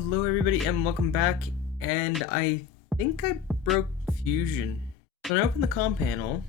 Hello everybody and welcome back, and I think I broke Fusion. When I opened the comm panel,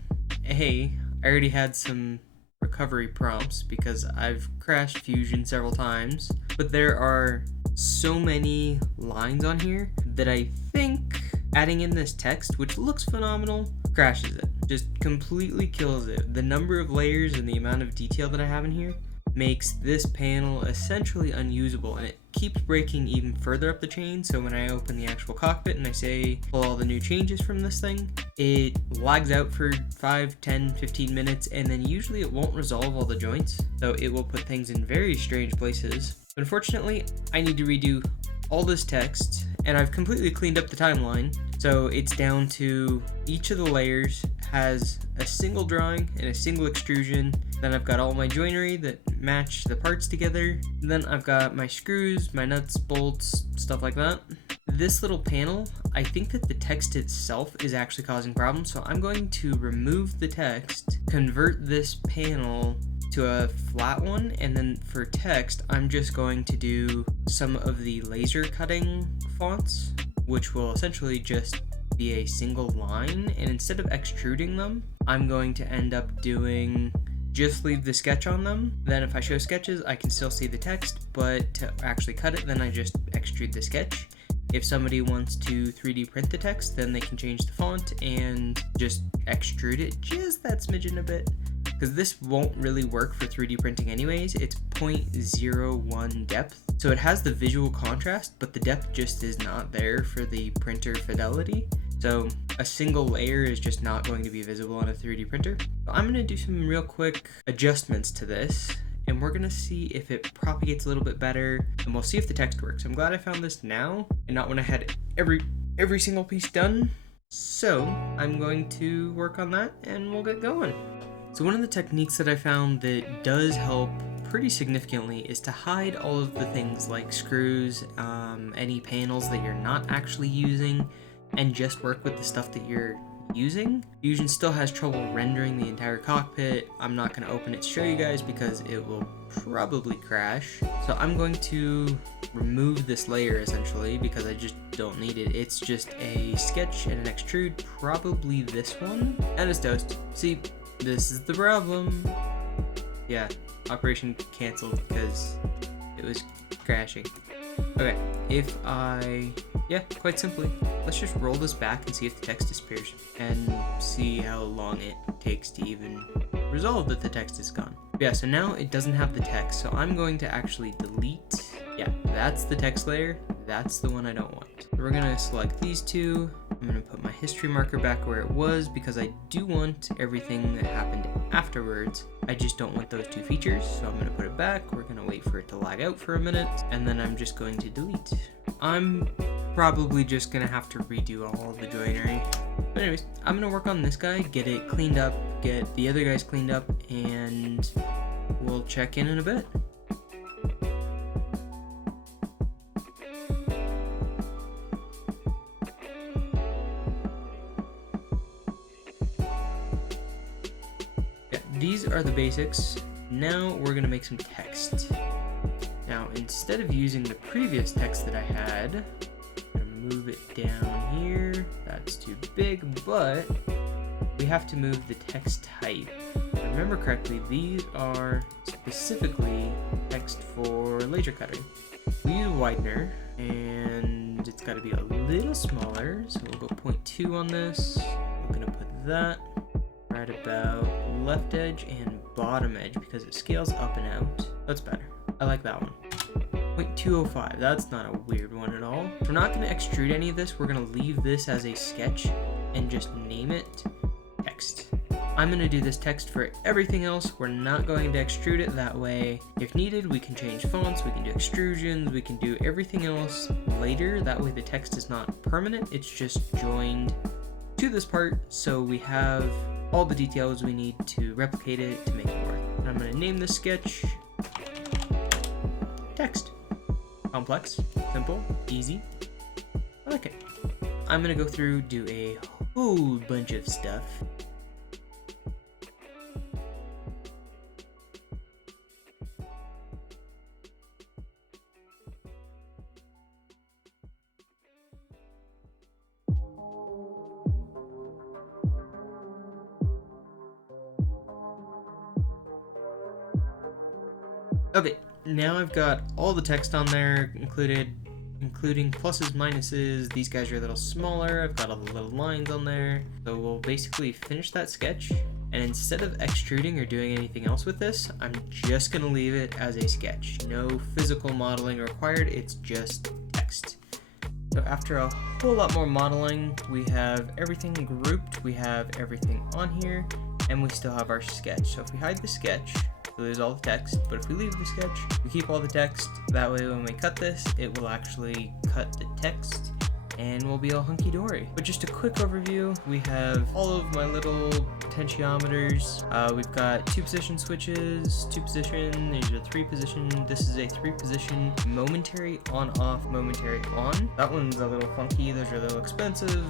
I already had some recovery prompts because I've crashed Fusion several times, but there are so many lines on here that I think adding in this text, which looks phenomenal, crashes it. Just completely kills it. The number of layers and the amount of detail that I have in here makes this panel essentially unusable, and it keeps breaking even further up the chain. So when I open the actual cockpit and I say pull all the new changes from this thing, it lags out for 5, 10, 15 minutes, and then usually it won't resolve all the joints, so it will put things in very strange places. Unfortunately, I need to redo all this text, and I've completely cleaned up the timeline, so it's down to each of the layers has a single drawing and a single extrusion. Then I've got all my joinery that match the parts together. Then I've got my screws, my nuts, bolts, stuff like that. This little panel, I think that the text itself is actually causing problems, so I'm going to remove the text, convert this panel to a flat one, and then for text, I'm just going to do some of the laser cutting fonts, which will essentially just be a single line, and instead of extruding them, I'm going to end up doing just leave the sketch on them. Then if I show sketches, I can still see the text, but to actually cut it, then I just extrude the sketch. If somebody wants to 3D print the text, then they can change the font and just extrude it just that smidgen a bit, because this won't really work for 3D printing anyways. It's 0.01 depth, so it has the visual contrast, but the depth just is not there for the printer fidelity. So a single layer is just not going to be visible on a 3D printer. So I'm going to do some real quick adjustments to this, and we're going to see if it propagates a little bit better, and we'll see if the text works. I'm glad I found this now and not when I had every single piece done. So I'm going to work on that and we'll get going. So one of the techniques that I found that does help pretty significantly is to hide all of the things like screws, any panels that you're not actually using, and just work with the stuff that you're using. Fusion still has trouble rendering the entire cockpit. I'm not going to open it to show you guys because it will probably crash. So I'm going to remove this layer essentially because I just don't need it. It's just a sketch and an extrude, probably this one, and it's toast. See, this is the problem. Yeah, operation canceled because it was crashing. Okay, quite simply, let's just roll this back and see if the text disappears, and see how long it takes to even resolve that the text is gone. Yeah, so now it doesn't have the text, so I'm going to actually delete. Yeah, that's the text layer. That's the one I don't want. So we're gonna select these two. I'm gonna put my history marker back where it was because I do want everything that happened afterwards. I just don't want those two features, so I'm gonna put it back. We're gonna wait for it to lag out for a minute, and then I'm just going to delete. I'm probably just gonna have to redo all of the joinery. But anyways, I'm gonna work on this guy, get it cleaned up, get the other guys cleaned up, and we'll check in a bit. These are the basics. Now we're gonna make some text. Now instead of using the previous text that I had, I'm gonna move it down here. That's too big, but we have to move the text type. If I remember correctly, these are specifically text for laser cutting. We use a widener, and it's gotta be a little smaller, so we'll go 0.2 on this. We're gonna put that right about left edge and bottom edge because it scales up and out. That's better. I like that one. 0.205, that's not a weird one at all. We're not going to extrude any of this. We're going to leave this as a sketch and just name it text. I'm going to do this text for everything else. We're not going to extrude it. That way, if needed, we can change fonts, we can do extrusions, we can do everything else later. That way the text is not permanent. It's just joined to this part, so we have all the details we need to replicate it to make it work. And I'm going to name this sketch text. Complex, simple, easy. I like it. I'm going to go through, do a whole bunch of stuff. Okay, now I've got all the text on there including pluses, minuses. These guys are a little smaller. I've got all the little lines on there. So we'll basically finish that sketch. And instead of extruding or doing anything else with this, I'm just gonna leave it as a sketch. No physical modeling required, it's just text. So after a whole lot more modeling, we have everything grouped, we have everything on here, and we still have our sketch. So if we hide the sketch, we lose all the text, but if we leave the sketch, we keep all the text. That way when we cut this, it will actually cut the text and we'll be all hunky-dory. But just a quick overview, we have all of my little potentiometers. We've got 2-position switches, 2-position, these are 3-position, this is a 3-position momentary on-off, momentary on. That one's a little funky, those are a little expensive,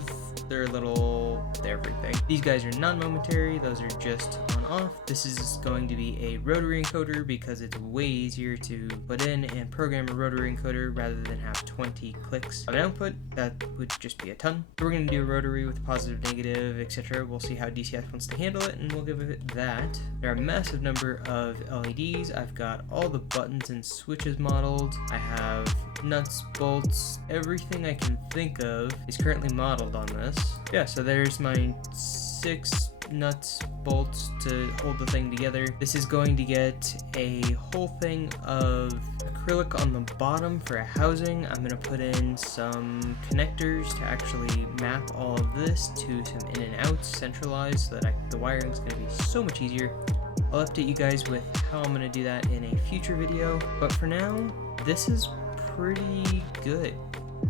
they're a little everything. These guys are non-momentary, those are just on-off. This is going to be a rotary encoder because it's way easier to put in and program a rotary encoder rather than have 20 clicks of an output. That would just be a ton. So we're going to do a rotary with positive, negative, etc. We'll see how DCS wants to handle it and we'll give it that. There are a massive number of LEDs. I've got all the buttons and switches modeled. I have nuts, bolts, everything I can think of is currently modeled on this. Yeah, so there's my 6 nuts, bolts to hold the thing together. This is going to get a whole thing of acrylic on the bottom for a housing. I'm going to put in some connectors to actually map all of this to some in and outs centralized so that the wiring is going to be so much easier. I'll update you guys with how I'm going to do that in a future video, but for now, this is pretty good.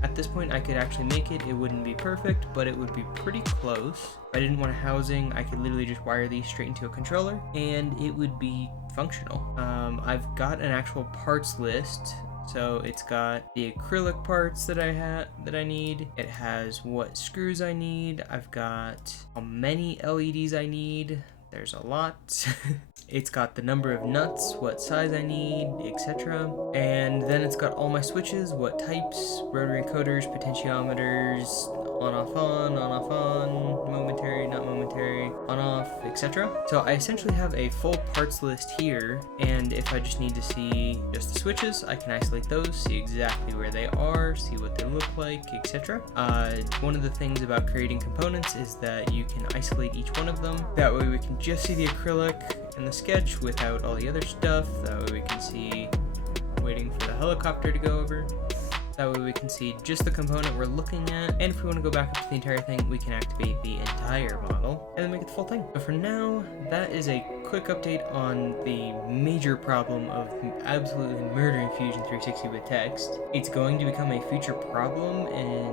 At this point, I could actually make it. It wouldn't be perfect, but it would be pretty close. If I didn't want a housing, I could literally just wire these straight into a controller, and it would be functional. I've got an actual parts list. So it's got the acrylic parts that I need. It has what screws I need. I've got how many LEDs I need. There's a lot. It's got the number of nuts, what size I need, etc. And then it's got all my switches, what types, rotary encoders, potentiometers, on off on, momentary, not momentary, on off, etc. So I essentially have a full parts list here, and if I just need to see just the switches, I can isolate those, see exactly where they are, see what they look like, etc. One of the things about creating components is that you can isolate each one of them. That way we can just see the acrylic and the sketch without all the other stuff. That way we can see, waiting for the helicopter to go over. That way we can see just the component we're looking at, and if we want to go back up to the entire thing, we can activate the entire model and then make it the full thing. But for now, that is a quick update on the major problem of absolutely murdering Fusion360 with text. It's going to become a future problem in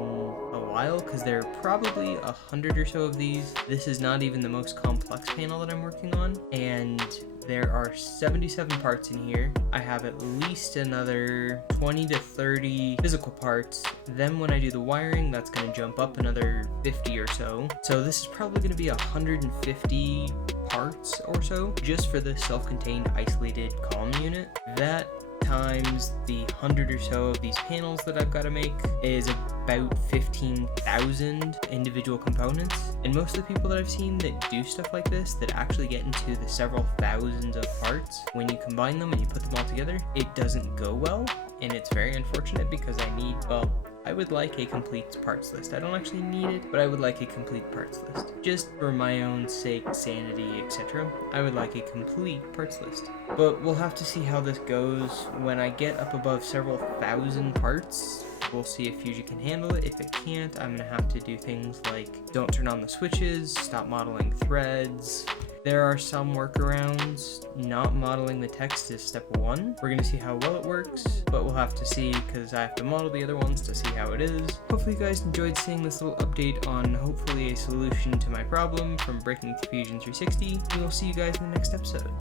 a while because there are probably 100 or so of these. This is not even the most complex panel that I'm working on, and there are 77 parts in here. I have at least another 20 to 30 physical parts. Then when I do the wiring, that's going to jump up another 50 or so. So this is probably going to be 150 parts or so just for the self-contained isolated column unit. That times the 100 or so of these panels that I've got to make is about 15,000 individual components. And most of the people that I've seen that do stuff like this, that actually get into the several thousands of parts, when you combine them and you put them all together, it doesn't go well. And it's very unfortunate because I would like a complete parts list. I don't actually need it, but I would like a complete parts list. Just for my own sake, sanity, etc. I would like a complete parts list. But we'll have to see how this goes. When I get up above several thousand parts, we'll see if Fusion can handle it. If it can't, I'm gonna have to do things like don't turn on the switches, stop modeling threads. There are some workarounds. Not modeling the text is step 1. We're going to see how well it works, but we'll have to see because I have to model the other ones to see how it is. Hopefully you guys enjoyed seeing this little update on hopefully a solution to my problem from breaking to Fusion360, and we'll see you guys in the next episode.